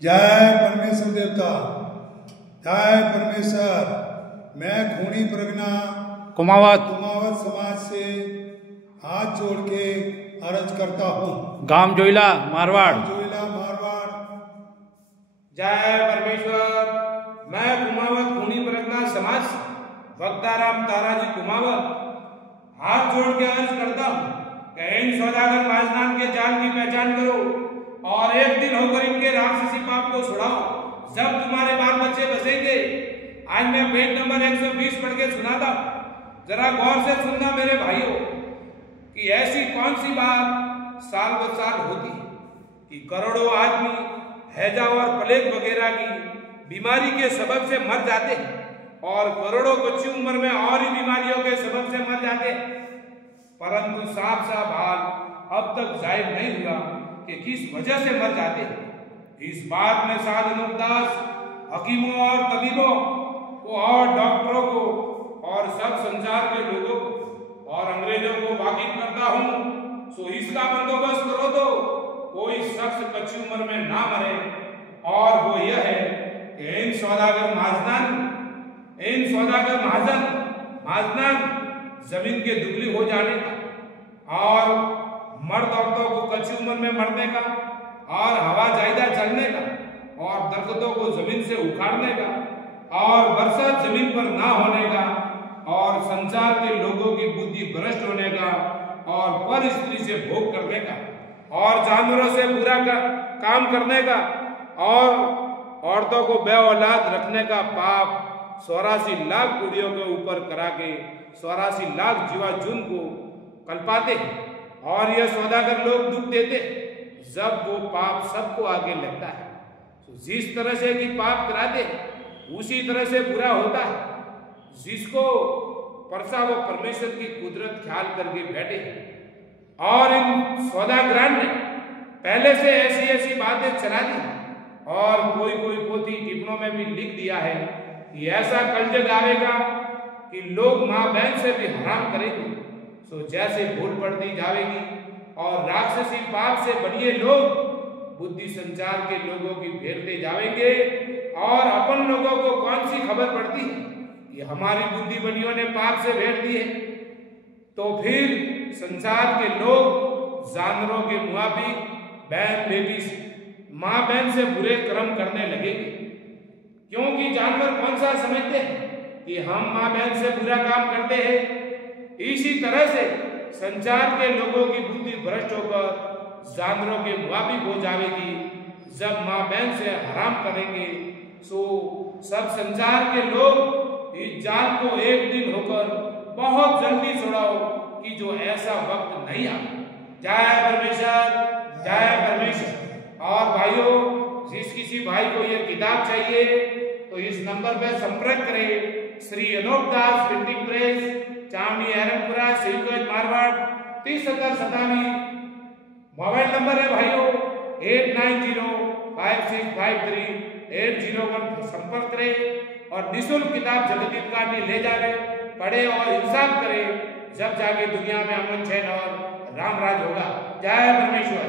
जय परमेश्वर देवता, जय परमेश्वर। मैं खूनी प्रगना कुमावत समाज से हाथ जोड़ के अर्ज करता हूँ। गांव जोइला मारवाड़। जय परमेश्वर। मैं कुमावत खूनी प्रगना समाज वक्ताराम ताराजी कुमावत हाथ जोड़ के अर्ज करता हूँ कि इन सौदागर माजनान के जाल की पहचान करो और एक दिन होकर इनके राक्षसी पाप को छुड़ाओ। जब तुम्हारे बाल बच्चे बचेंगे। आज मैं पेज नंबर 120 पढ़ के सुनाता हूँ। जरा गौर से सुनना मेरे भाइयों कि ऐसी कौन सी बात साल ब साल होती है कि करोड़ों आदमी हैजा और प्लेग वगैरह की बीमारी के सबब से मर जाते हैं और करोड़ों बच्ची उम्र में और ही बीमारियों के सबब से मर जाते हैं, परंतु साफ साफ हाल अब तक जाहिर नहीं हुआ कि किस वजह से मर जाते हैं। इस बात में साधु दास हकीमों और तबीबों को और डॉक्टरों को और सब संसार के लोगों को और अंग्रेजों को वाकिफ करता हूँ। सो इसका बंदोबस्त करो तो कोई शख्स कच्ची उम्र में ना मरे, और वो यह है कि इन सौदागर महाजन जमीन के दुबली हो जाने का और मर्द औरतों को कच्ची उम्र में मरने का और हवा जायदा चलने का और दरख्तों को जमीन से उखाड़ने का और बरसात जमीन पर ना होने का और संसार के लोगों की बुद्धि भ्रष्ट होने का और पर स्त्री से भोग करने का और जानवरों से बुरा काम करने का और औरतों को बे औलाद रखने का पाप 84 लाख कुड़ियों के ऊपर करा के 84 लाख जीवा जून को कल्पाते और यह सौदागर लोग दुख देते जब वो पाप सबको आगे लगता है। तो जिस तरह से कि पाप कराते उसी तरह से बुरा होता है। जिसको परसा वो परमेश्वर की कुदरत ख्याल करके बैठे हैं और इन सौदागरान ने पहले से ऐसी बातें चला दी और कोई पोथी टिप्पणों में भी लिख दिया है कि ऐसा कलयुग आएगा कि लोग माँ बहन से भी हराम करेंगे। तो जैसे भूल पड़ती जाएगी और राक्षसी पाप से बनिए लोग बुद्धि संचार के लोगों की फेरते जाएंगे और अपन लोगों को कौन सी खबर पड़ती है कि हमारी बुद्धि बनियों ने पाप से भेड़ दी है। तो फिर संसार के लोग जानवरों के मुआफी बहन बेटी माँ बहन से बुरे कर्म करने लगेंगे, क्योंकि जानवर कौन सा समझते हैं कि हम माँ बहन से बुरा काम करते हैं। इसी तरह से संसार के लोगों की बुद्धि भ्रष्ट होकर जानवरों के मुआफिक हो जाएगी। जब माँ बहन से हराम करेंगे तो सब संसार के लोग इस जाल को एक दिन होकर बहुत जल्दी छोड़ाओ कि जो ऐसा वक्त नहीं आया। जय परमेश्वर, जय परमेश्वर। और भाइयों, जिस किसी भाई को यह किताब चाहिए तो इस नंबर पर संपर्क करें। Shri Anop Das printing press, Chavni Erampura, Silganj Marwar 307057। Mobile number है भाइयों 8905653801। संपर्क करें और निःशुल्क किताब जगदीप का ले जाए, पढ़े और इंसाफ करें। जब जाके दुनिया में अमन चैन और राम राज होगा। जय परमेश्वर।